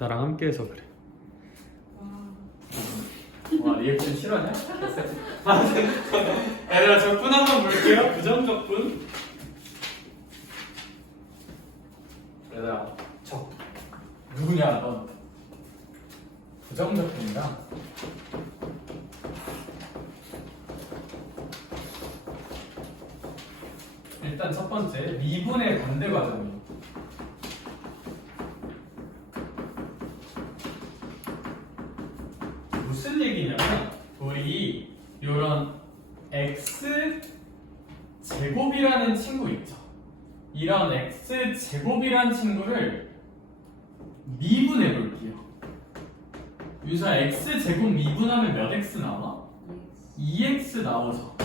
나랑 함께 해서 그래. 와 리액션 싫어하냐? 얘들아 적분 한번 볼게요. 부정적분. 얘들아 적 누구냐 넌? 부정적분이다. 일단 첫 번째 미분의 반대 과정이에요. 무슨 얘기냐면 우리 요런 x 제곱이라는 친구 있죠. 이런 x 제곱이라는 친구를 미분해 볼게요. 유사 x 제곱 미분하면 몇 x 나와? 2x 나오죠.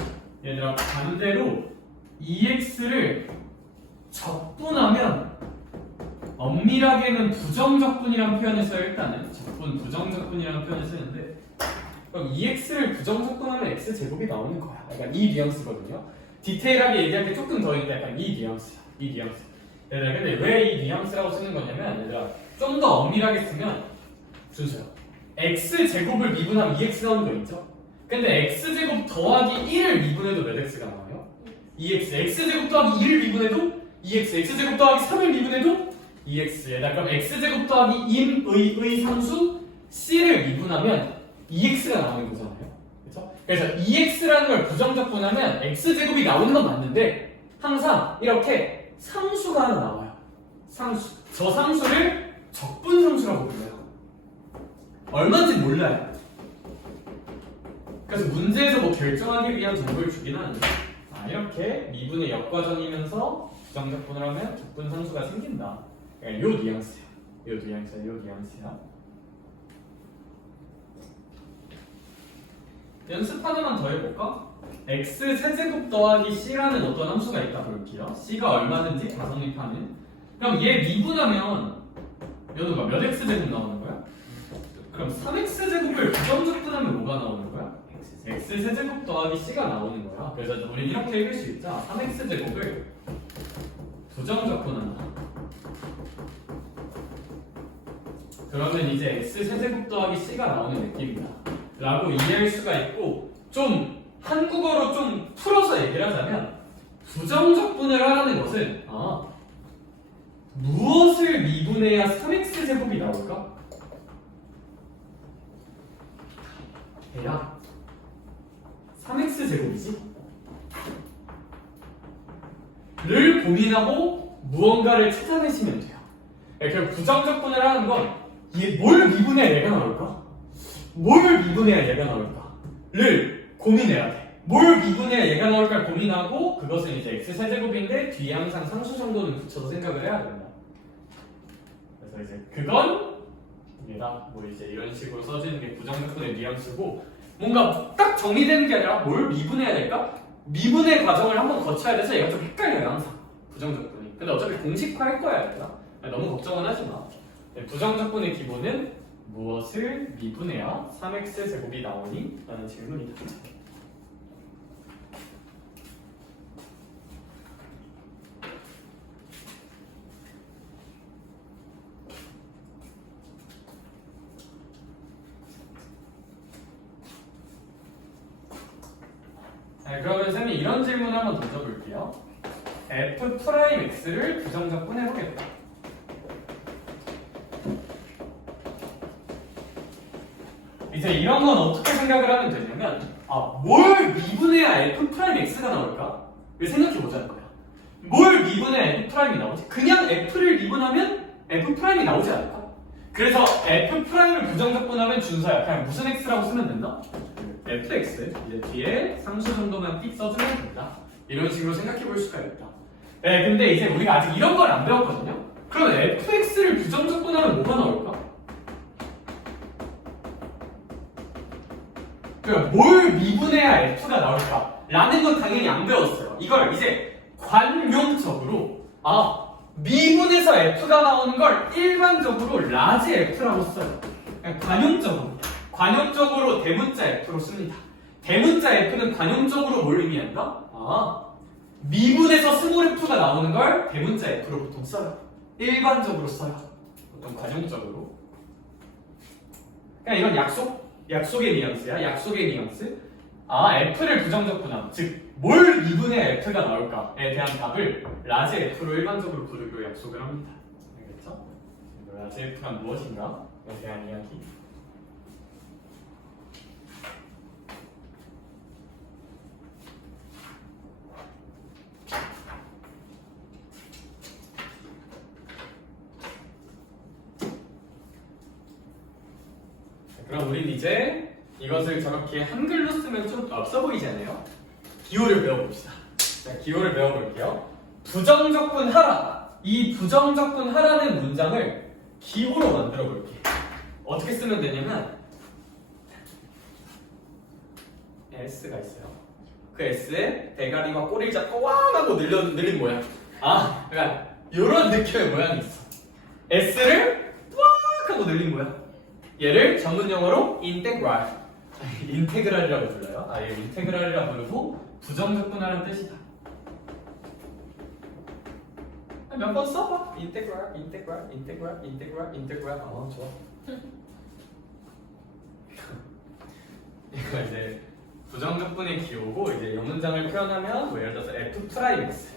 얘들아 반대로 2x를 적분하면 엄밀하게는 부정적분이라는 표현을 써요. 일단은 적분, 부정적분이라는 표현을 쓰는데 그럼 2x를 부정적분하면 x제곱이 나오는 거야. 약간 이 뉘앙스거든요. 디테일하게 얘기할 때 조금 더 있는데 약간 이 뉘앙스야. 이 뉘앙스. 얘들아 근데 왜 이 뉘앙스라고 쓰는 거냐면 얘들아 좀 더 엄밀하게 쓰면 준수야. x제곱을 미분하면 2x 나오는 거 있죠? 근데 x제곱 더하기 1을 미분해도 몇 x가 나와요? 2x. x제곱 더하기 2를 미분해도 2x. x제곱 더하기 3을 미분해도 2x. 얘들아 그럼 x제곱 더하기 임의 상수 c를 미분하면 2x가 나오는 거잖아요. 그렇죠? 그래서 2x라는 걸 부정적분하면 x제곱이 나오는 건 맞는데 항상 이렇게 상수가 하나 나와요. 상수. 저 상수를 적분상수라고 불러요. 얼마인지 몰라요. 그래서 문제에서 뭐 결정하기 위한 정보를 주긴 하는데 이렇게 미분의 역과정이면서 부정적분을 하면 적분상수가 생긴다. 그러니까 요 뉘앙스야. 요 뉘앙스야. 연습 하나만 더 해볼까? x 세제곱 더하기 c라는 어떤 함수가 있다 볼게요. c가 얼마든지 가성립하는. 그럼 얘 미분하면 연우가 몇 x제곱 나오는 거야? 그럼 3x제곱을 부정적분하면 뭐가 나오는 거야? x 세제곱 더하기 c가 나오는 거야. 그래서 우린 이렇게 읽을 수 있자. 3x제곱을 부정적분한다. 그러면 이제 x 세제곱 더하기 c가 나오는 느낌이다 라고 이해할 수가 있고, 좀 한국어로 좀 풀어서 얘기를 하자면 부정적분을 하라는 것은 무엇을 미분해야 3x제곱이 나올까? 대략 3x제곱이지? 를 고민하고 무언가를 찾아내시면 돼요. 결국 부정적분을 하는 건 이게 뭘 미분해야 얘가 나올까? 뭘 미분해야 얘가 나올까? 를 고민해야 돼. 뭘 미분해야 얘가 나올까 고민하고, 그것은 이제 x세제곱인데 뒤에 항상 상수 정도는 붙여서 생각을 해야 된다. 그래서 이제 그건 얘다. 뭐 이제 이런 식으로 써지는 게 부정적분의 뉘앙스고, 뭔가 딱 정리되는 게 아니라 뭘 미분해야 될까? 미분의 과정을 한번 거쳐야 돼서 얘가 좀 헷갈려요 항상 부정적분이. 근데 어차피 공식화할 거야 얘들아. 너무 걱정은 하지 마. 부정적분의 기본은 무엇을 미분해야 3x제곱이 나오니? 라는 질문이다. 그러면 쌤이 이런 질문 한번 던져볼게요. f'x를 부정적분해보겠다. 이제 이런 건 어떻게 생각을 하면 되냐면, 뭘 미분해야 f'x가 나올까? 왜 생각해보자는 거야. 뭘 미분해야 f'이 나오지? 그냥 f를 미분하면 f'이 나오지 않을까? 그래서 f'을 부정적분하면 준서야. 그냥 무슨 x라고 쓰면 된다? fx. 이제 뒤에 상수 정도만 띡 써주면 된다. 이런 식으로 생각해볼 수가 있다. 네, 근데 이제 우리가 아직 이런 걸 안 배웠거든요? 그러면 fx를 부정적분하면 뭐가 나올까? 그러니까 뭘 미분해야 f가 나올까? 라는 건 당연히 안 배웠어요. 이걸 이제 관용적으로 미분해서 f가 나오는 걸 일반적으로 라지 f라고 써요. 그냥 관용적으로 대문자 f로 씁니다. 대문자 f는 관용적으로 뭘 의미한다? 미분해서 스몰 f가 나오는 걸 대문자 f로 보통 써요. 일반적으로 써요. 보통 관용적으로. 그냥 이건 약속의 뉘앙스야. 약속의 뉘앙스. 아, F를 부정적분함. 즉, 뭘 미분의 F가 나올까에 대한 답을 라지 F로 일반적으로 부르고 약속을 합니다. 알겠죠? 라지 F가 무엇인가에 대한 이야기. 그럼 우린 이제 이것을 저렇게 한글로 쓰면 좀 없어 보이지 않아요? 기호를 배워봅시다. 자, 기호를 배워볼게요. 부정적분 하라. 이 부정적분 하라는 문장을 기호로 만들어 볼게요. 어떻게 쓰면 되냐면 S가 있어요. 그 S에 대가리와 꼬리를 잡고 왕 하고 늘린 모양. 아, 그러니까 이런 느낌의 모양이 있어. S를 왕 하고 늘린 모양. 얘를 전문 용어로 인테그랄이라고 불러요. 아, 얘 인테그랄이라고 부르고 부정적분하는 뜻이다. 몇 번 써봐. 인테그랄. 좋아. 이거 이제 부정적분의 기호고 이제 영문장을 표현하면 뭐 예를 들어서 F'X.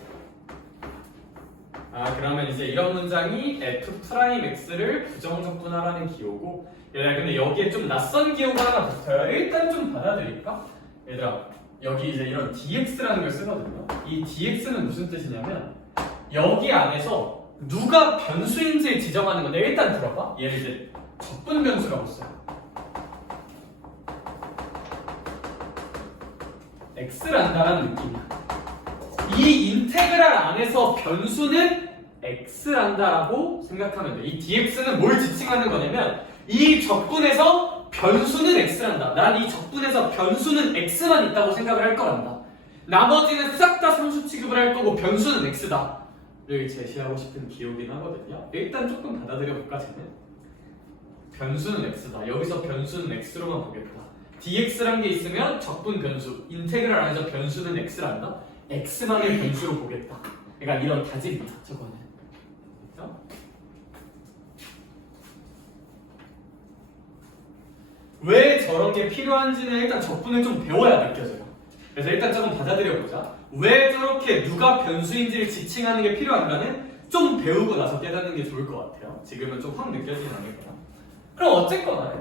아, 그러면 이제 이런 문장이 F'X를 부정적분하라는 기호고, 얘들아 근데 여기에 좀 낯선 기호가 하나 붙어요. 일단 좀 받아들일까? 얘들아 여기 이제 이런 dx라는 걸 쓰거든요. 이 dx는 무슨 뜻이냐면 여기 안에서 누가 변수인지 지정하는 건데, 일단 들어봐. 얘를 이제 적분 변수라고 써요. x란다라는 느낌이야. 이 인테그랄 안에서 변수는 x란다라고 생각하면 돼. 이 dx는 뭘 지칭하는 거냐면 이 적분에서 변수는 x란다. 난 이 적분에서 변수는 x만 있다고 생각을 할 거란다. 나머지는 싹 다 상수 취급을 할 거고 변수는 x다. 를 제시하고 싶은 기호긴 하거든요. 일단 조금 받아들여 볼까 쟤는? 변수는 x다. 여기서 변수는 x로만 보겠다. dx란 게 있으면 적분 변수, 인테그랄 안에서 변수는 x란다. x만의 변수로 보겠다. 그러니까 이런 다짐이다. 저거는. 그렇죠? 왜 저런 게 필요한지는 일단 적분을 좀 배워야 느껴져요. 그래서 일단 조금 받아들여보자. 왜 저렇게 누가 변수인지를 지칭하는 게 필요한가는 좀 배우고 나서 깨닫는 게 좋을 것 같아요. 지금은 좀 확 느껴지진 않을거나. 그럼 어쨌거나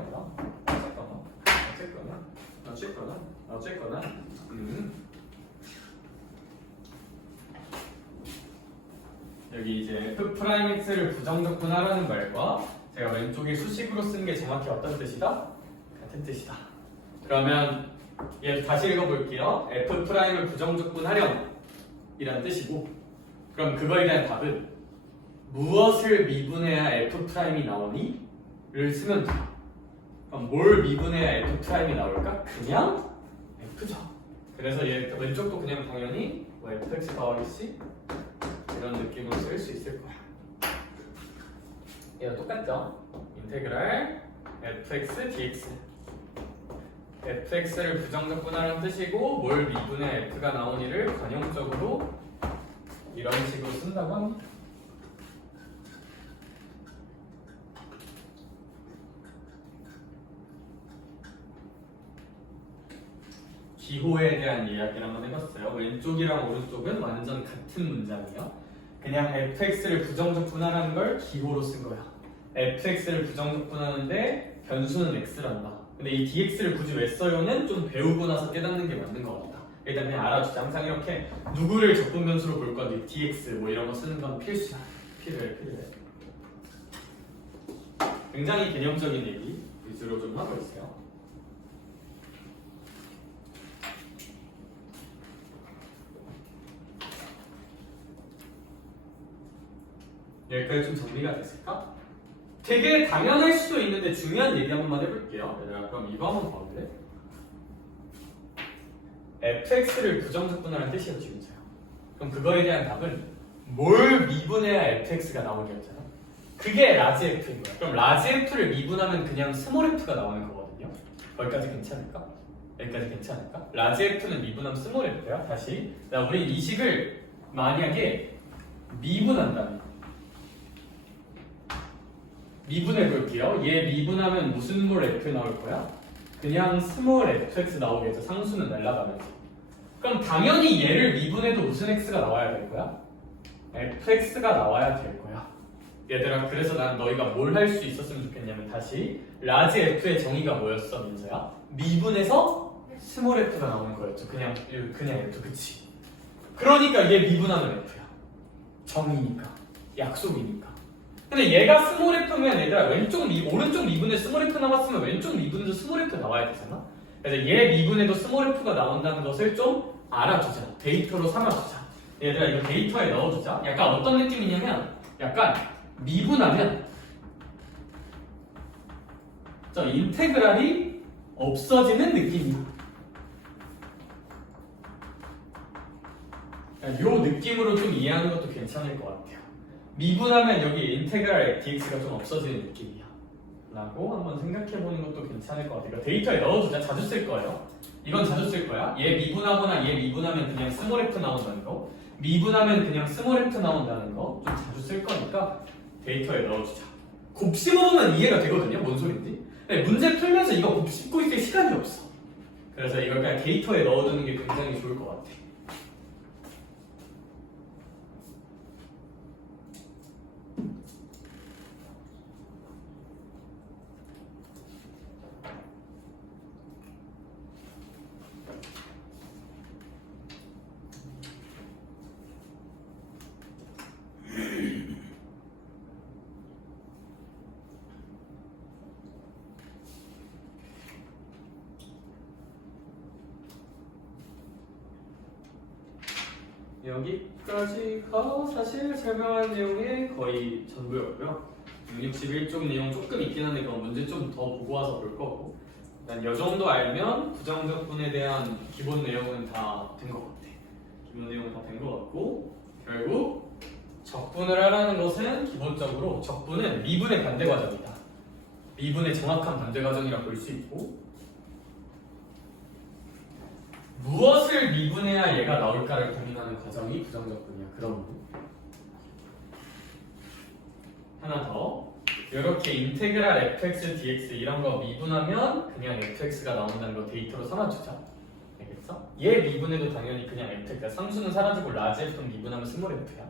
여기 이제 F'X를 부정적분하라는 말과 제가 왼쪽에 수식으로 쓴 게 정확히 어떤 뜻이다? 같은 뜻이다. 그러면 얘 다시 읽어볼게요. F'을 부정적분하렴 이란 뜻이고, 그럼 그거에 대한 답은 무엇을 미분해야 F'이 나오니? 를 쓰면 돼. 그럼 뭘 미분해야 F'이 나올까? 그냥 F죠. 그래서 얘 왼쪽도 그냥 당연히 뭐 Fx 더하기 C 이런 느낌으로 쓸 수 있을 거야. 얘랑 똑같죠? 인테그랄 fx dx. fx를 부정적분하는 뜻이고 뭘 미분해 f가 나오니를 관용적으로 이런 식으로 쓴다고 합니다. 기호에 대한 이야기를 한번 해봤어요. 왼쪽이랑 오른쪽은 완전 같은 문장이에요. 그냥 fx를 부정적분하라는 걸 기호로 쓴 거야. fx를 부정적분하는데 변수는 x란다. 근데 이 dx를 굳이 왜 써요는 좀 배우고 나서 깨닫는 게 맞는 것 같다. 일단 그냥 알아주자. 항상 이렇게 누구를 적분 변수로 볼 건지 dx 뭐 이런 거 쓰는 건 필수야. 필요해. 굉장히 개념적인 얘기 위주로 좀 하고 있어요. 여기까지 좀 정리가 됐을까? 되게 당연할 수도 있는데 중요한 얘기 한 번만 해볼게요. 얘들아 그럼 이거 한번 봐볼래? fx를 부정적분하는 뜻이었죠, 진짜요. 그럼 그거에 대한 답은 뭘 미분해야 fx가 나오겠잖아. 그게 라지 f인 거야. 그럼 라지 f를 미분하면 그냥 스몰 f가 나오는 거거든요. 거기까지 괜찮을까? 여기까지 괜찮을까? 라지 f는 미분하면 스몰 f야. 다시 우리 이 식을 만약에 미분한다면 미분해 볼게요. 얘 미분하면 무슨 물 F 나올 거야? 그냥 스몰 fx 나오겠죠. 상수는 날라가면서. 그럼 당연히 얘를 미분해도 무슨 x가 나와야 될 거야? fx가 나와야 될 거야. 얘들아, 그래서 난 너희가 뭘 할 수 있었으면 좋겠냐면 다시 라지 f의 정의가 뭐였어, 민서야? 미분해서 스몰 f가 나오는 거였죠. 그냥 f, 그치? 그러니까 얘 미분하면 f야. 정의니까, 약속이니까. 근데 얘가 스몰 f면 얘들아 오른쪽 미분에 스몰 f 나왔으면 왼쪽 미분에도 스몰 f 나와야 되잖아. 그래서 얘 미분에도 스몰 f가 나온다는 것을 좀 알아두자. 데이터로 삼아두자. 얘들아, 이거 데이터에 넣어두자. 약간 어떤 느낌이냐면 약간 미분하면 저 인테그랄이 없어지는 느낌이야. 요 느낌으로 좀 이해하는 것도 괜찮을 것 같아요. 미분하면 여기 인테그랄 dx가 좀 없어지는 느낌이야 라고 한번 생각해보는 것도 괜찮을 것 같아요. 데이터에 넣어두자. 자주 쓸 거예요. 이건 자주 쓸 거야. 얘 미분하거나 얘 미분하면 그냥 스몰 f 나온다는 거, 미분하면 그냥 스몰 f 나온다는 거 좀 자주 쓸 거니까 데이터에 넣어주자. 곱씹어보면 이해가 되거든요. 뭔 소린지. 근데 문제 풀면서 이거 곱씹고 있을 시간이 없어. 그래서 이걸 그냥 데이터에 넣어두는 게 굉장히 좋을 것 같아. 여기까지가 사실 설명한 내용의 거의 전부였고요. 61쪽 내용 조금 있긴 한데 그건 문제 좀 더 보고 와서 볼 거고, 난 이 정도 알면 부정적분에 대한 기본 내용은 다 된 것 같아. 기본 내용은 다 된 것 같고, 결국 적분을 하라는 것은 기본적으로 적분은 미분의 반대 과정이다. 미분의 정확한 반대 과정이라 볼 수 있고, 무엇을 미분해야 얘가 나올까를 고민하는 과정이 부정적분이야. 그럼 하나 더, 이렇게 인테그랄 fx, dx 이런 거 미분하면 그냥 fx가 나온다는 거 데이터로 삼아주자. 알겠어? 얘 미분해도 당연히 그냥 f야. 상수는 사라지고 라지 f는 미분하면 스몰 f야.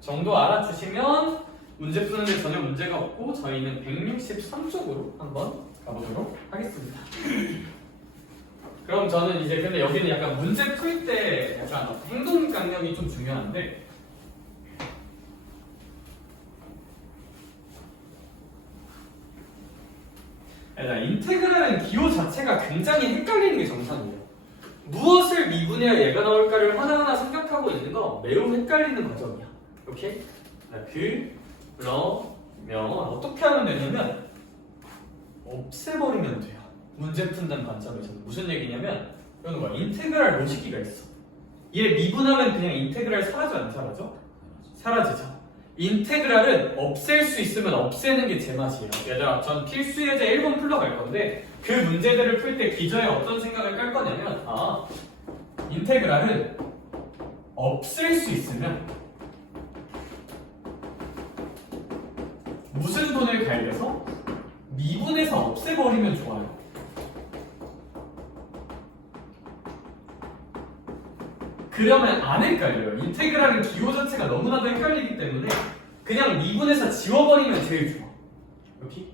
정도 알아주시면 문제 푸는데 전혀 문제가 없고, 저희는 163쪽으로 한번 가보도록 하겠습니다. 그럼 저는 이제, 근데 여기는 약간 문제 풀 때 약간 행동 강령이 좀 중요한데, 일단 인테그랄은 기호 자체가 굉장히 헷갈리는 게 정상이에요. 무엇을 미분해야 얘가 나올까를 하나하나 생각하고 있는 거 매우 헷갈리는 과정이야. 오케이? 그러면 어떻게 하면 되냐면 없애버리면 돼요. 문제 푼다는 관점에서는. 무슨 얘기냐면 이런 거야. 인테그랄 로식기가 있어. 얘 미분하면 그냥 인테그랄 사라져 안 사라져? 사라지죠. 인테그랄은 없앨 수 있으면 없애는 게 제 맛이에요. 얘들아, 전 필수 예제 1번 풀러갈 건데 그 문제들을 풀 때 기저에 어떤 생각을 깔 거냐면, 인테그랄은 없앨 수 있으면 무슨 돈을 갈겨서 미분해서 없애버리면 좋아요. 그러면 안 헷갈려요. 인테그랄은 기호 자체가 너무나도 헷갈리기 때문에 그냥 미분해서 지워버리면 제일 좋아. 이렇게?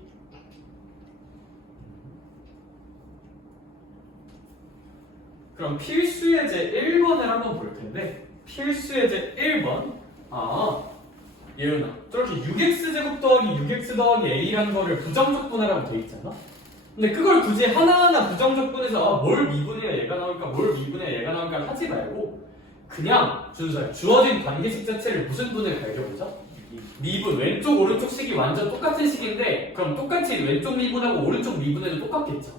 그럼 필수 예제 1번을 한번 볼 텐데, 필수 예제 1번. 예은아, 저렇게 6x 제곱 더하기 6x 더하기 a라는 거를 부정적분하라고 돼 있잖아? 근데 그걸 굳이 하나하나 부정적분해서 뭘 미분해야 얘가 나올까, 뭘 미분해야 얘가 나올까 하지 말고 그냥 준수야. 주어진 관계식 자체를 무슨 분을 갈겨보자. 미분, 왼쪽 오른쪽 식이 완전 똑같은 식인데 그럼 똑같이 왼쪽 미분하고 오른쪽 미분해도 똑같겠죠.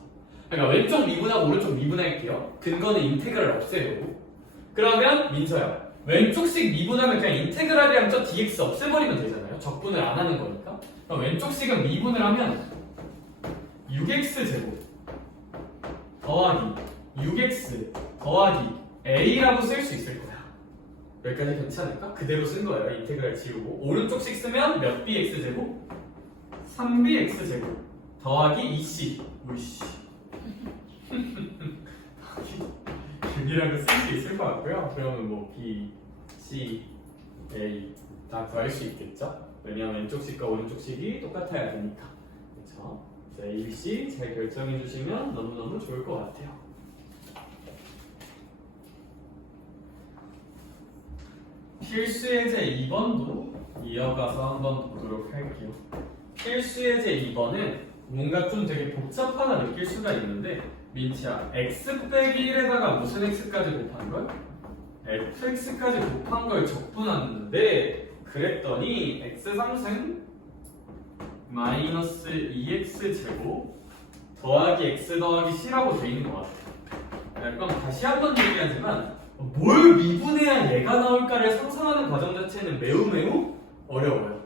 그러니까 왼쪽 미분하고 오른쪽 미분할게요. 근거는 인테그랄 없애려고. 그러면 민서야, 왼쪽식 미분하면 그냥 인테그랄이랑 저 dx 없애버리면 되잖아요. 적분을 안 하는 거니까. 그럼 왼쪽식은 미분을 하면 6x 제곱 더하기 6x 더하기 a라고 쓸 수 있을 거야. 여기까지 괜찮을까? 그대로 쓴 거예요. 인테그랄 지우고 오른쪽식 쓰면 몇 bx 제곱? 3bx제곱 더하기 2c. 우이씨. 여기라고 쓸 수 있을 것 같고요. 그러면 뭐 b, c, a 다 구할 수 있겠죠? 왜냐하면 왼쪽 식과 오른쪽 식이 똑같아야 되니까. 그렇죠? A, B, C 잘 결정해 주시면 너무너무 좋을 것 같아요. 필수 예제 2번도 이어가서 한번 보도록 할게요. 필수 예제 2번은 뭔가 좀 되게 복잡하다 느낄 수가 있는데 민치야, x 빼기 1에다가 무슨 x까지 곱한 걸? fx까지 곱한 걸 적분하는데 그랬더니 x3승 마이너스 2x 제곱 더하기 x 더하기 c라고 돼 있는 것 같아요. 그럼 다시 한번 얘기하지만 뭘 미분해야 얘가 나올까를 상상하는 과정 자체는 매우 어려워요.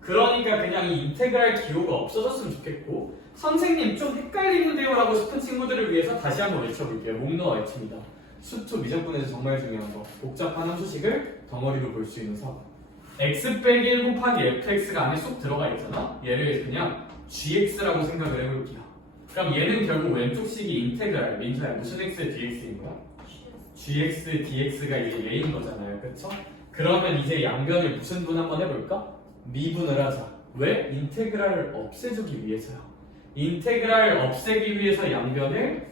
그러니까 그냥 이 인테그랄 기호가 없어졌으면 좋겠고 선생님 좀 헷갈리는데요 라고 싶은 친구들을 위해서 다시 한번 외쳐볼게요. 목 놓아 외칩니다. 수투 미적분에서 정말 중요한 거 복잡한 함수식을 덩어리로 볼 수 있는 사고 x 빼기 1 곱하기 fx가 안에 쏙 들어가 있잖아. 얘를 그냥 gx라고 생각을 해볼게요. 그럼 얘는 결국 왼쪽 식이 인테그랄 민서야 무슨 x dx인 거야? gx dx가 이제 얘인 거잖아요. 그쵸? 그러면 이제 양변을 무슨 분 한번 해볼까? 미분을 하자. 왜? 인테그랄을 없애주기 위해서요. 인테그랄 없애기 위해서 양변을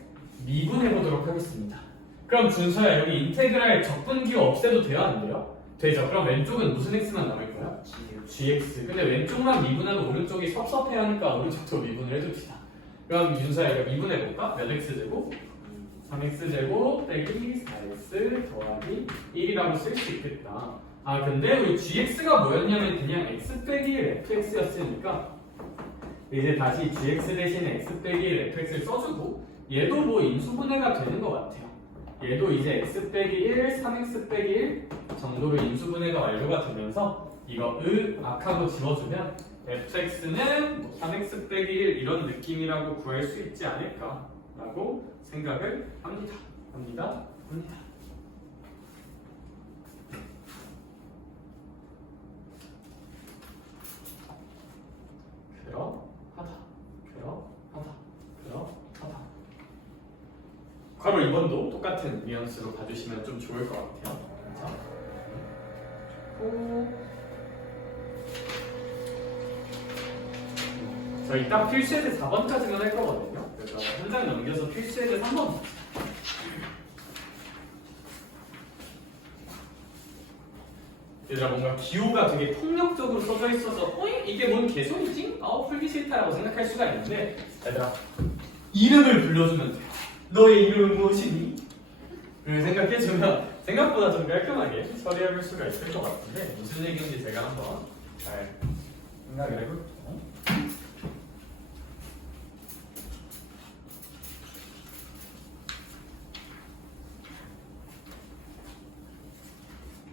미분해보도록 하겠습니다. 그럼 준서야 여기 인테그랄 적분기호 없애도 돼요? 안 돼요? 되죠. 그럼 왼쪽은 무슨 x만 남을 거야? gx. 근데 왼쪽만 미분하면 오른쪽이 섭섭해하니까 오른쪽도 미분을 해줍시다. 그럼 준서야 이거 미분해볼까? 몇 x제곱? 3x제곱 빼기 4x 더하기 1이라고 쓸 수 있겠다. 아 근데 우리 gx가 뭐였냐면 그냥 x 빼기 1 fx였으니까 이제 다시 gx 대신에 x 빼기 1 fx를 써주고 얘도 뭐 인수분해가 되는 것 같아요. 얘도 이제 x 빼기 1, 3x 빼기 1 정도로 인수분해가 완료가 되면서 이거 악하고 지워주면 fx는 뭐 3x 빼기 1 이런 느낌이라고 구할 수 있지 않을까 라고 생각을 합니다. 괄호 2번도 똑같은 뉘앙스로 봐주시면 좀 좋을 것 같아요. 저희 딱 필수예제 4번까지만 할 거거든요. 그래서 한 장 넘겨서 필수예제 3번 얘들아 뭔가 기호가 되게 폭력적으로 써져 있어서 이게 뭔 개소리지? 풀기 싫다라고 생각할 수가 있는데 얘들아 이름을 불러주면 돼요. 너의 이름은 무엇이니? 를 생각해주면 생각보다 좀 깔끔하게 처리해볼 수가 있을 것 같은데 무슨 얘기인지 제가 한번 잘 생각을 해볼게요.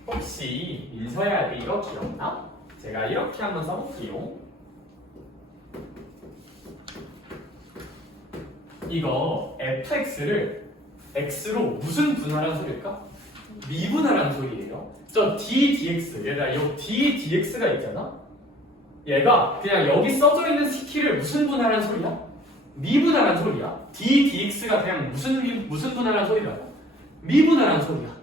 혹시 민서야 이거 기억나? 제가 이렇게 한번 써볼게요. 이거 fx를 x로 무슨 분할한 소리일까? 미분할한 소리예요. 저 d dx 얘들아 이 d dx가 있잖아. 얘가 그냥 여기 써져 있는 키를 무슨 분할한 소리야? 미분할한 소리야. d dx가 그냥 무슨 분할한 소리라고? 미분할한 소리야.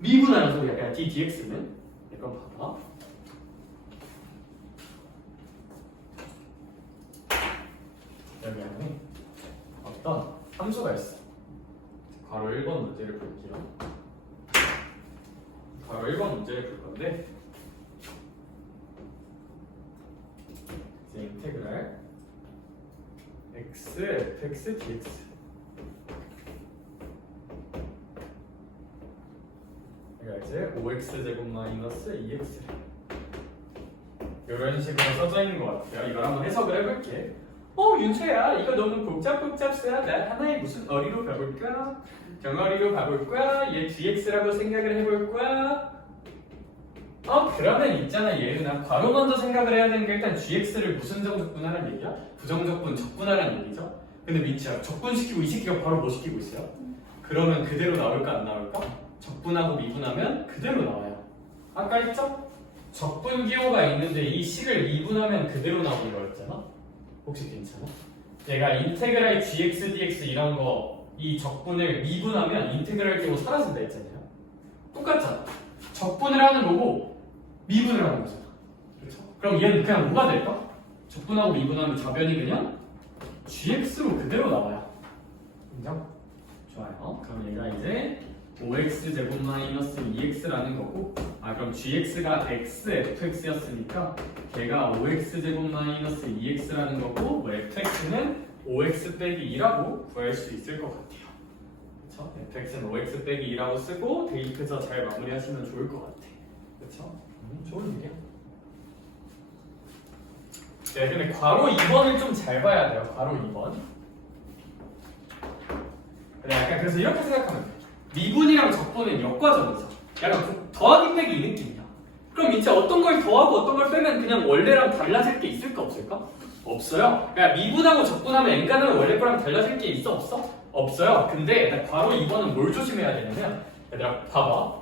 미분할한 소리야. 그냥 d dx는 이거 봐봐. 여기 안에 어떤 함수가 있어. 괄호 1번 문제를 볼게요. 괄호 1번 문제를 볼 건데 이제 인테그랄 x fx dx 그러니까 이제 5x제곱 마이너스 2x 이런 식으로 써져 있는 것 같아요. 이걸 한번 해석을 해볼게. 윤채야 이거 너무 복잡스하다. 하나의 무슨 어리로 가볼까? 정어리로 가볼까? 얘 dx라고 생각을 해볼까? 그러면 있잖아 얘는 괄호 먼저 생각을 해야 되는 게 일단 gx를 무슨 정적분하라는 얘기야? 부정적분 적분하라는 얘기죠? 근데 민치야 적분시키고 이 새끼가 바로 뭐 시키고 있어요? 그러면 그대로 나올까 안 나올까? 적분하고 미분하면 그대로 나와요. 아까 했죠? 적분 기호가 있는데 이 식을 미분하면 그대로 나오기로 했잖아? 혹시 괜찮아? 내가 인테그랄 gx, dx 이런 거 이 적분을 미분하면 인테그랄 기호 사라진다 했잖아요. 똑같잖아. 적분을 하는 거고 미분을 하는 거잖아. 그렇죠? 그럼 얘는 그냥 뭐가 될까? 적분하고 미분하면 좌변이 그냥 gx로 그대로 나와요. 인정? 좋아요. 그럼 얘가 이제 5x제곱 마이너스 2x라는 거고, 그럼 gx가 x, fx였으니까 걔가 5x제곱 마이너스 2x라는 거고, 뭐 fx는 5x 빼기 2라고 구할 수 있을 것 같아요. 그쵸? fx는 5x 빼기 2라고 쓰고 데이트저 잘 마무리하시면 좋을 것 같아. 그쵸? 좋은 일이야. 네, 근데 괄호 2번을 좀 잘 봐야 돼요. 괄호 2번. 네, 약간 그래서 이렇게 생각하면 돼. 미분이랑 적분은 역과정이죠. 약간 더하기 빼기 이 느낌이야. 그럼 이제 어떤 걸 더하고 어떤 걸 빼면 그냥 원래랑 달라질 게 있을까 없을까? 없어요. 그러니까 미분하고 적분하면 n가는 원래 거랑 달라질 게 있어 없어? 없어요. 근데 괄호 2번은 뭘 조심해야 되냐면, 얘들아 봐봐.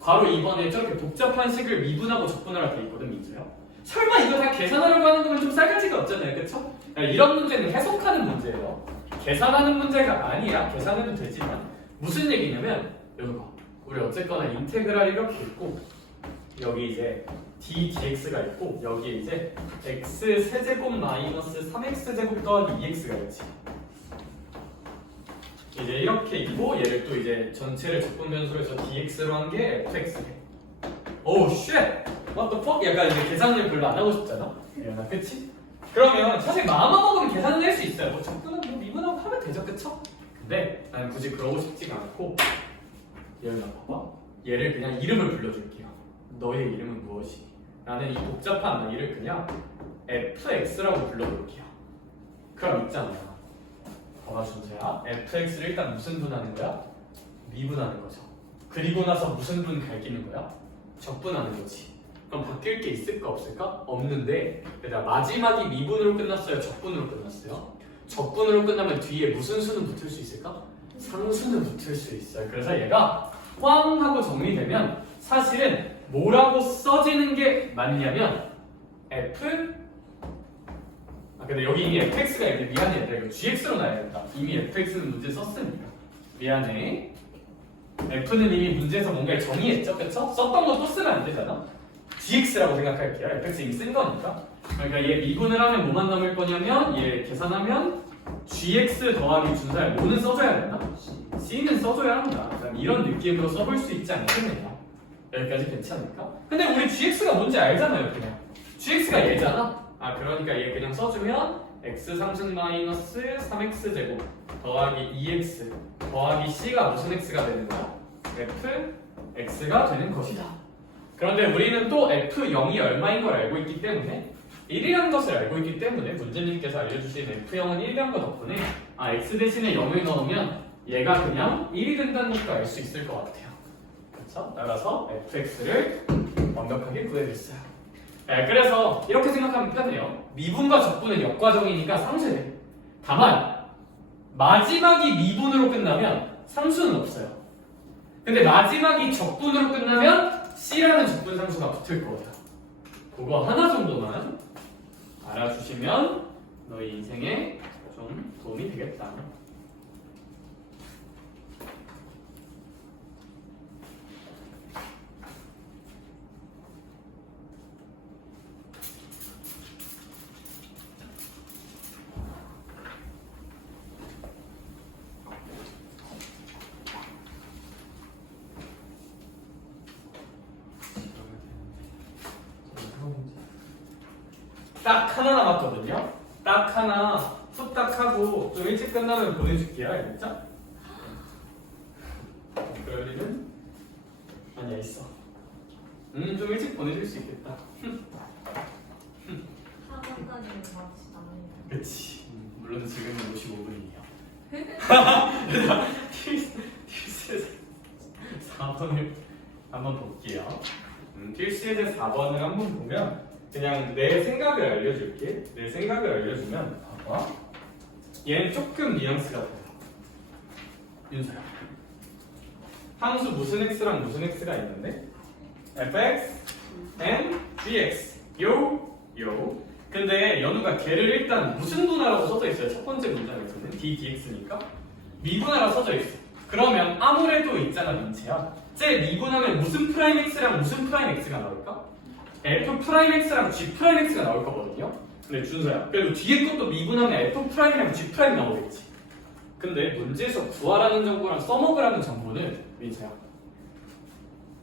괄호 2번에 저렇게 복잡한 식을 미분하고 적분하라 돼 있거든, 민수야. 설마 이거 다 계산하려고 하는 거면 좀 싸가지가 없잖아요, 그쵸? 그러니까 이런 문제는 해석하는 문제예요. 계산하는 문제가 아니라 계산해도 되지만 무슨 얘기냐면, 여기 봐. 우리 어쨌거나 인테그랄 이렇게 있고 여기 이제 d dx가 있고 여기에 이제 x 세제곱 마이너스 3x 제곱 더하기 2x가 있지. 이제 이렇게 있고 얘를 또 이제 전체를 적분 변수로 해서 dx로 한 게 fx래. 오우 쉣! What the fuck? 약간 이제 계산을 별로 안 하고 싶잖아. 그치? 그러면 사실 마음만 먹으면 계산을 낼 수 있어요. 뭐 적분은 뭐 미분하고 하면 되죠, 그쵸? 근데 나는 굳이 그러고 싶지가 않고 얘를 봐봐. 얘를 그냥 이름을 불러줄게요. 너의 이름은 무엇이니? 나는 이 복잡한 너희를 그냥 fx라고 불러볼게요. 그럼 있잖아요. 봐봐 준서야. fx를 일단 무슨 분하는 거야? 미분하는 거죠. 그리고 나서 무슨 분 갈기는 거야? 적분하는 거지. 그럼 바뀔 게 있을까 없을까? 없는데 얘들아 마지막이 미분으로 끝났어요? 적분으로 끝났어요? 적분으로 끝나면 뒤에 무슨 수는 붙을 수 있을까? 상수는 붙을 수 있어요. 그래서 얘가 꽝 하고 정리되면 사실은 뭐라고 써지는 게 맞냐면 근데 여기 이미 fx가 있는데 미안해 얘들아 이거 gx로 놔야겠다. 이미 fx는 문제 썼으니까 미안해. f는 이미 문제에서 뭔가를 정의했죠, 그쵸? 썼던 거 또 쓰면 안 되잖아. gx라고 생각할게요. fx 이미 쓴 거니까. 그러니까 얘 미분을 하면 뭐만 남을 거냐면 얘 계산하면 gx 더하기 준사야. 뭐는 써줘야 되나? c는 써줘야 한다. 이런 느낌으로 써볼 수 있지 않겠느냐. 여기까지 괜찮을까? 근데 우리 gx가 뭔지 알잖아요. 그냥 gx가 얘잖아. 그러니까 얘 그냥 써주면 x 상승 마이너스 3x 제곱 더하기 2x 더하기 c가 무슨 x가 되는 거야? fx가 되는 것이다. 그런데 우리는 또 f0이 얼마인 걸 알고 있기 때문에 1이라는 것을 알고 있기 때문에 문제님께서 알려주신 f0은 1이라는 것 덕분에 x 대신에 0을 넣으면 얘가 그냥 1이 된다는 것도 알 수 있을 것 같아요. 그렇죠? 따라서 fx를 완벽하게 구해줬어요. 그래서 이렇게 생각하면 편해요. 미분과 적분은 역과정이니까 상수돼. 다만 마지막이 미분으로 끝나면 상수는 없어요. 근데 마지막이 적분으로 끝나면 C라는 적분 상수가 붙을 거예요. 그거 하나 정도만 알아주시면 너희 인생에 좀 도움이 되겠다. 딱 하나 남았거든요. 딱 하나 후딱 하고 좀 일찍 끝나면 보내줄게요. 알겠죠? 그럴 일은 아니야 있어. 좀 일찍 보내줄 수 있겠다. 학원까지 맞지도 않으니까. 그치. 물론 지금은 55분이에요. 필수에서 4번을 한번 볼게요. 필수에서 4번을 한번 보면 그냥 내 생각을 알려줄게. 내 생각을 알려주면 봐봐. 얘는 조금 뉘앙스가 달라. 윤서야. 항수 무슨 x랑 무슨 x가 있는데 fx and gx 요. 근데 연우가 걔를 일단 무슨 분하라고 써져 있어요. 첫 번째 문장에서는 d dx니까 미분하라고 써져 있어. 그러면 아무래도 있잖아 민채야. 쟤 미분하면 무슨 프라임 x랑 무슨 프라임 x가 나올까? f 프라임 x랑 g 프라임 x가 나올 거거든요. 근데 준서야, 그래도 뒤에 것도 미분하면 f 프라임이랑 g 프라임 나오겠지. 근데 문제에서 구하라는 정보랑 써먹으라는 정보는 민채야,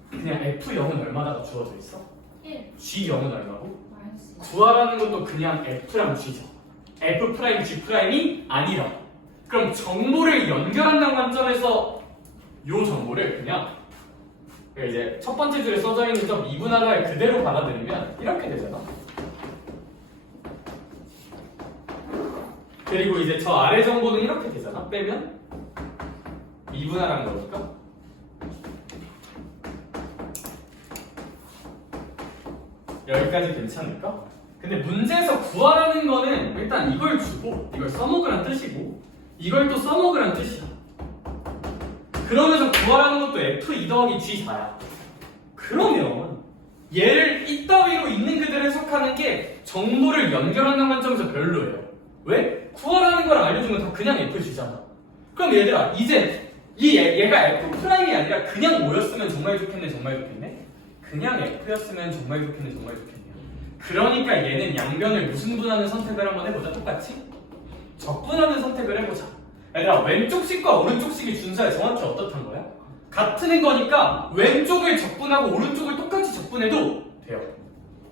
그냥 f0은 얼마다가 주어져 있어? 1 g0은 얼마고? 마이너스 구하라는 것도 그냥 f랑 g죠. f 프라임 g 프라임이 아니라. 그럼 정보를 연결한다는 관점에서 요 정보를 그냥 이제 첫 번째 줄에 써져 있는 저 미분하다를 그대로 받아들이면 이렇게 되잖아. 그리고 이제 저 아래 정보는 이렇게 되잖아. 빼면 미분하라는 거니까. 여기까지 괜찮을까? 근데 문제에서 구하라는 거는 일단 이걸 주고 이걸 써먹으란 뜻이고 이걸 또 써먹으란 뜻이야. 그러면서 구하라는 것도 f2 더하기 g4야. 그러면 얘를 이따위로 있는 그대로 해석하는 게 정보를 연결하는 관점에서 별로예요. 왜? 구하라는 걸 알려주면 다 그냥 fg잖아. 그럼 얘들아 이제 얘가 f 프라임이 아니라 그냥 5였으면 정말 좋겠네, 정말 좋겠네. 그냥 f였으면 정말 좋겠네, 정말 좋겠네요. 그러니까 얘는 양변을 무슨 분하는 선택을 한번 해보자. 똑같이 적분하는 선택을 해보자. 얘들아 왼쪽식과 오른쪽식이 준서에 정확히 어떻단 거야? 같은 거니까 왼쪽을 적분하고 오른쪽을 똑같이 적분해도 돼요.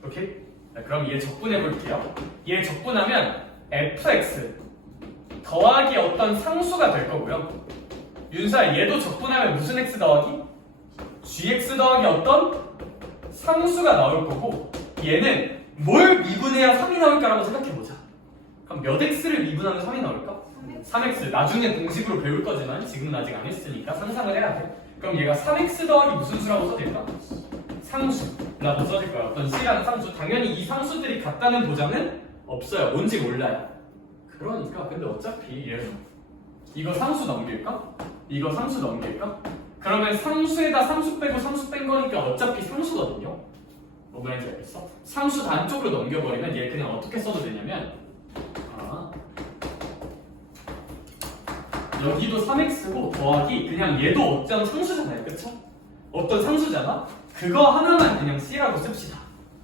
오케이? 자, 그럼 얘 적분해 볼게요. 얘 적분하면 fx 더하기 어떤 상수가 될 거고요. 윤서야 얘도 적분하면 무슨 x 더하기? gx 더하기 어떤 상수가 나올 거고, 얘는 뭘 미분해야 3이 나올까라고 생각해보자. 그럼 몇 x를 미분하면 3이 나올까? 3x. 나중에 공식으로 배울 거지만 지금은 아직 안 했으니까 상상을 해야 돼. 그럼 얘가 3x 더하기 무슨 수라고 써질까? 상수. 나도 써질 거야. 어떤 c라는 상수. 당연히 이 상수들이 같다는 보장은 없어요. 뭔지 몰라요. 그러니까 근데 어차피 얘는 이거 상수 넘길까? 이거 상수 넘길까? 그러면 상수에다 상수 빼고 상수 뺀 거니까 어차피 상수거든요. 뭐 말인지 알겠어? 상수 단쪽으로 넘겨버리면 얘 그냥 어떻게 써도 되냐면 여기도 3x고 더하기 그냥 얘도 어떤 상수잖아요. 그쵸? 어떤 상수잖아? 그거 하나만 그냥 c라고 씁시다.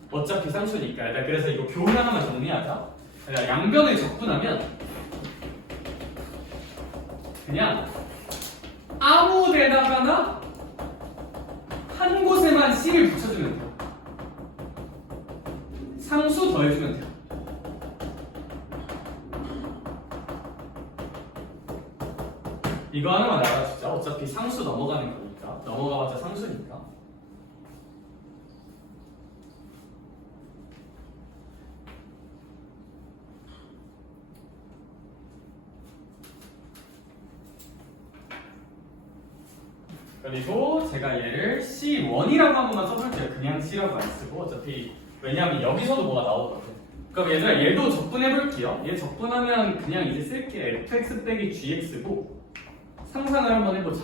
어차피 상수니까. 그래서 이거 교훈 하나만 정리하자. 양변을 적분하면 그냥 아무 데다가나 한 곳에만 c를 붙여주면 돼요. 상수 더해주면 돼요. 이거 하나만 알아주자. 어차피 상수 넘어가는 거니까. 넘어가봤자 상수니까. 그리고 제가 얘를 C1이라고 한 번만 써볼게요. 그냥 C라고 안 쓰고. 어차피 왜냐하면 여기서도 뭐가 나오거든. 그럼 얘들아 얘도 적분해볼게요. 얘 적분하면 그냥 이제 쓸게. fx 빼기 gx고 상상을 한번 해보자.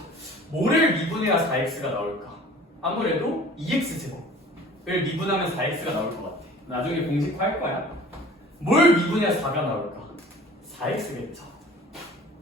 뭐를 미분해야 4x가 나올까? 아무래도 2x제곱을 미분하면 4x가 나올 것 같아. 나중에 공식화할 거야. 뭘 미분해야 4가 나올까? 4x겠죠.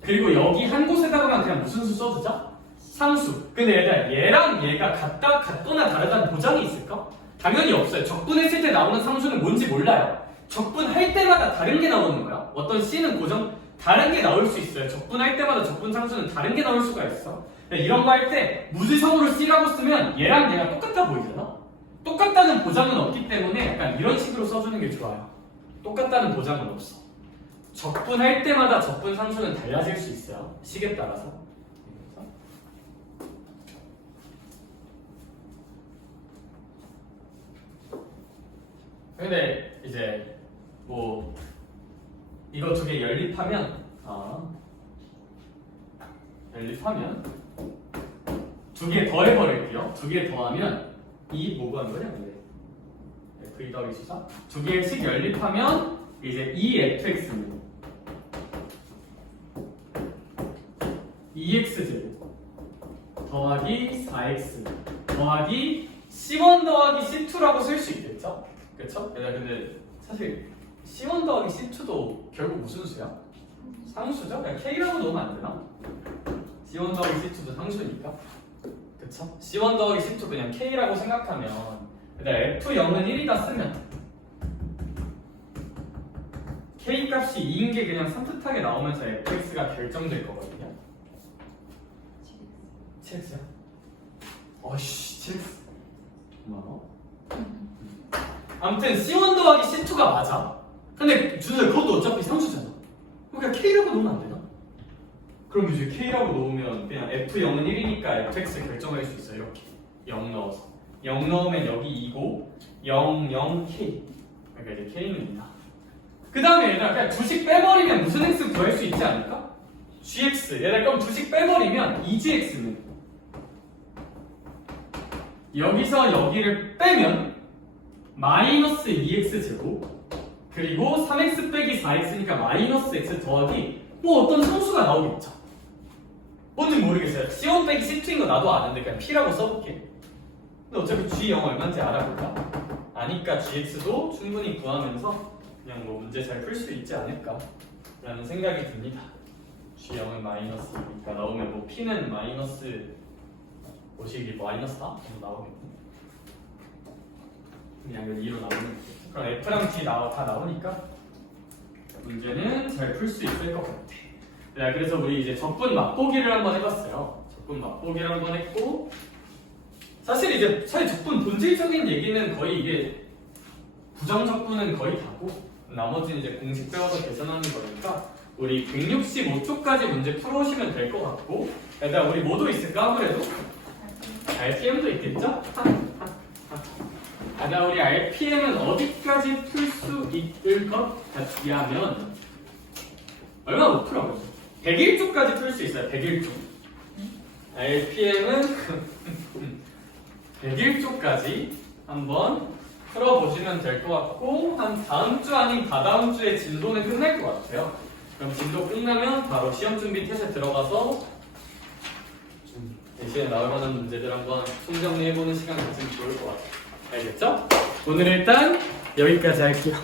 그리고 여기 한 곳에다가만 그냥 무슨 수 써주자? 상수. 근데 얘들아 얘랑 얘가 같거나 다르다는 보장이 있을까? 당연히 없어요. 적분했을 때 나오는 상수는 뭔지 몰라요. 적분할 때마다 다른 게 나오는 거야. 어떤 C는 고정 다른 게 나올 수 있어요. 적분할 때마다 적분 상수는 다른 게 나올 수가 있어. 이런 거 할 때 무지성으로 C라고 쓰면 얘랑 얘가 똑같아 보이잖아. 똑같다는 보장은 없기 때문에 약간 이런 식으로 써주는 게 좋아요. 똑같다는 보장은 없어. 적분할 때마다 적분 상수는 달라질 수 있어요. 식에 따라서. 근데 이제 뭐 이거 두 개 연립하면 두 개 더해버릴게요. 두 개 더하면 이 뭐 구하는 거냐? v 더하기 수사 두 개씩 연립하면 이제 2fx입니다. 2x제곱 더하기 4x 더하기 C1 더하기 C2라고 쓸 수 있겠죠? 그쵸? 근데 사실 C1 더하기 C2도 결국 무슨 수야? 상수죠? 그냥 K라고 놓으면 안 되나? C1 더하기 C2도 상수니까. 그쵸? C1 더하기 C2 그냥 K라고 생각하면 근데 F0은 1이다 쓰면 K 값이 2인 게 그냥 산뜻하게 나오면서 fx가 결정될 거거든요. 7x요? 어이씨 7x 고마워. 아무튼 C1 더하기 C2가 맞아. 근데 준호야 그것도 어차피 상수잖아. 그러니까 K라고 놓으면 안 되나? 그럼 이제 K라고 놓으면 그냥 F0은 1이니까 fx 결정할 수 있어요. 이렇게 0 넣어서 0 넣으면 여기 2고 0, 0, K. 그러니까 이제 K는 2다. 그 다음에 얘들아 그냥 두식 빼버리면 무슨 x 구할 수 있지 않을까? gx. 얘들아 그럼 두식 빼버리면 2gx는 여기서 여기를 빼면 마이너스 2x 제곱 그리고 3x 빼기 4x니까 마이너스 x 더하기 뭐 어떤 상수가 나오겠죠. 뭔지 모르겠어요. C1 빼기 C2인 거 나도 아는데 그냥 P라고 써볼게. 근데 어차피 G0 얼마인지 알아볼까? 아니까 gx도 충분히 구하면서 그냥 뭐 문제 잘 풀 수 있지 않을까 라는 생각이 듭니다. G0은 마이너스니까 나오면 뭐 P는 마이너스 뭐식이 마이너스 4? 나오겠네. 그냥 여기 2로 나오면 그럼 F랑 G 다 나오니까 문제는 잘 풀 수 있을 것 같아. 네, 그래서 우리 이제 적분 맛보기를 한번 해봤어요. 적분 맛보기를 한번 했고 사실 적분 본질적인 얘기는 거의 이게 부정적분은 거의 다고 나머지는 이제 공식 배워서 계산하는 거니까 우리 165초까지 문제 풀어오시면 될 것 같고 일단 우리 뭐도 있을까 아무래도? RPM도 있겠죠? 일단 우리 RPM은 어디까지 풀 수 있을 것 같냐면 얼마 못 풀어? 101초까지 풀 수 있어요. 101초 RPM은 101초까지 한번 풀어보시면 될 것 같고 한 다음 주 아닌 다다음 주에 진도는 끝날 것 같아요. 그럼 진도 끝나면 바로 시험 준비 태세 들어가서 대신에 나올 만한 문제들 한번 총정리해보는 시간 가지면 좋을 것 같아요. 알겠죠? 오늘 일단 여기까지 할게요.